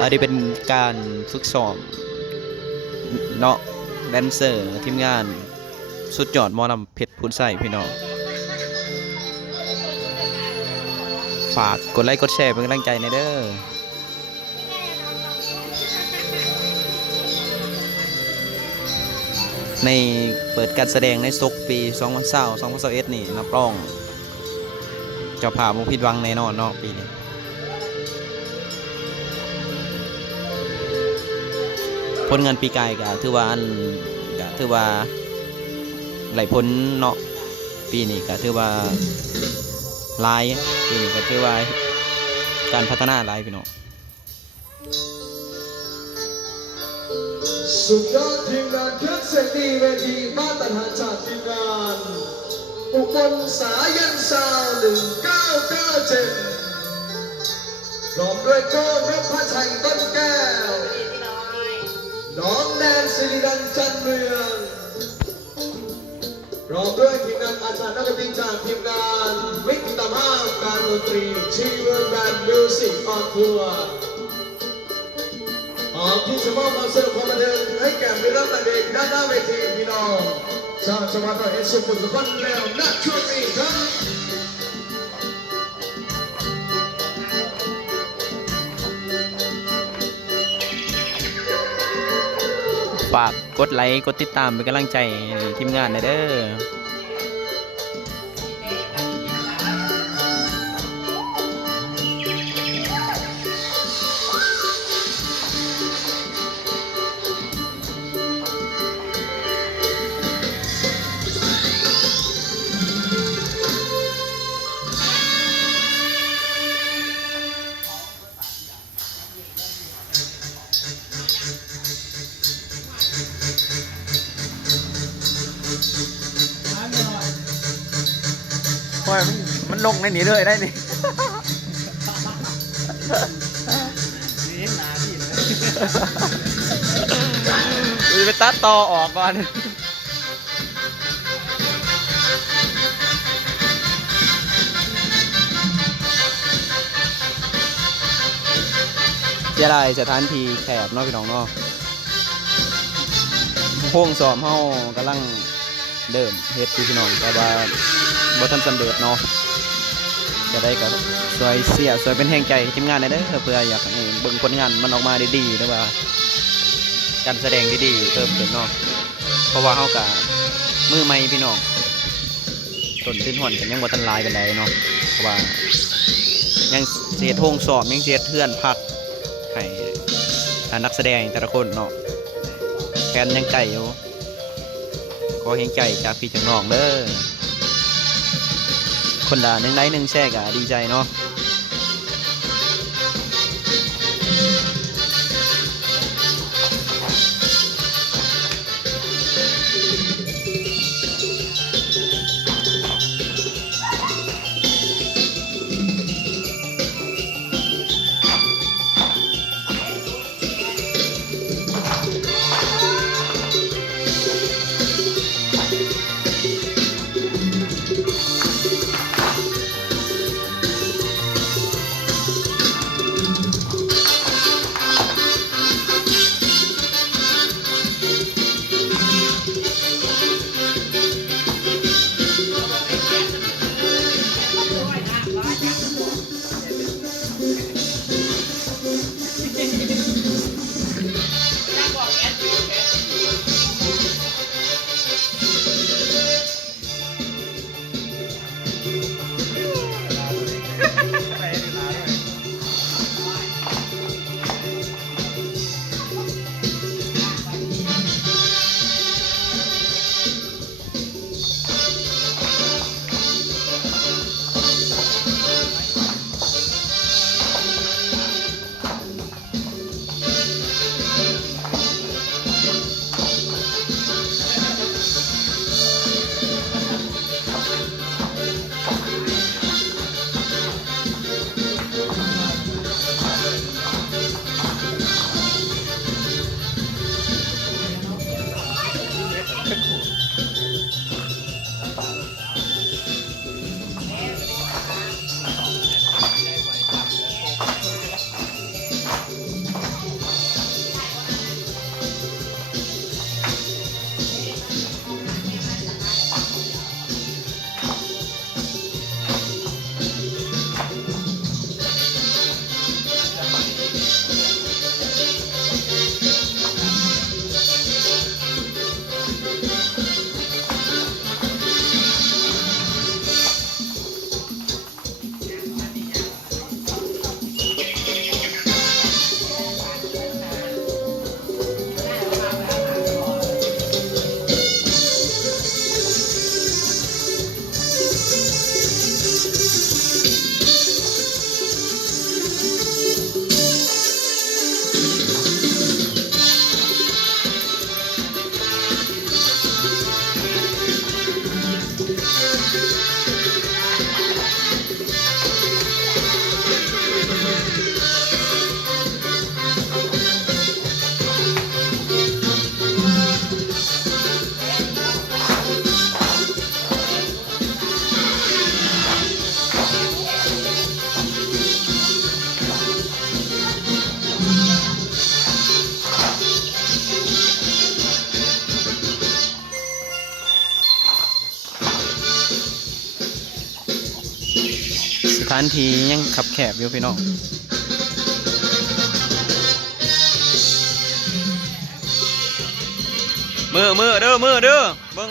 อันนี้เป็นการฝึกซ้อมเนาะแดนเซอร์ทีมงานสุดยอดหมอลำเพชรพุทธไส้พี่น้องฝากกดไลค์กดแชร์เป็นกำลังใจในเด้อในเปิดการแสดงในซกปี2020-2021นี่นับรองเจ้าภาพบ่ผิดหวังแน่นอนเนาะปีนี้ผลงานปีกายก็ถือว่าไหลพ้นเนาะปีนี้ก็ถือว่าหลายปีนี้ก็ถือว่าการพัฒนาหลายพี่น้องสุดยอดทีมงานเครื่องเสียงดีเวทีมาตรฐานจากทีมงานอุบลสายันซาว1997พร้อมด้วยโก้นพชัยต้นแก้วน้องแนนสิริรันจันเมืองพร้อมด้วยทีมงานอาจารย์นักดนตรีจากทีมงานวิทยาภาพการดนตรีชีเวอร์แบนด์มิวสิกออนทัวร์ที่จะมอบความสนุกความบันเทิงให้แก่มิตรรักเด็กด้านหน้าเวทีพี่น้องชาวจังหวัดร้อยเอ็ดสุขุมสุขภาพแล้วณช่วงนี้ครับฝากกดไลค์กดติดตามเป็นกำลังใจทีมงานเด้อว่ามันลงในนี้เลยได้นี่นี่หนาที่เลยไปตัดต่อออกก่อนเสียดายสถานที่แคบเนาะพี่น้องเนาะห้องซ้อมเฮากำลังเดิมเฮ็ดพี่น้องแต่ว่าบ่ทันสำเร็จเนาะจะได้ก็ช่วยเป็นแรงใจทีมงานได้เด้อเพื่ออยากให้เบิ่งผลงานมันออกมาได้ดีหรือว่าการแสดงดีๆเพิ่มขึ้นเนาะเพราะว่าเฮาก็มือใหม่พี่น้องต้นพื้นหอนกันยังบ่ทันหลายปานใดเนาะเพราะว่ายังเสียโท่งสอบยังเสียเทือนพักให้นักแสดงแต่ละคนเนาะแคนยังไก่อยู่ขอเห็นใจจากพี่จากน้องเด้อคนด่า1 ไลค์ 1 แชร์ก็ดีใจเนาะ ฐานที่ยังขับแคบอยู่พี่น้องมือเด้อเบิ่ง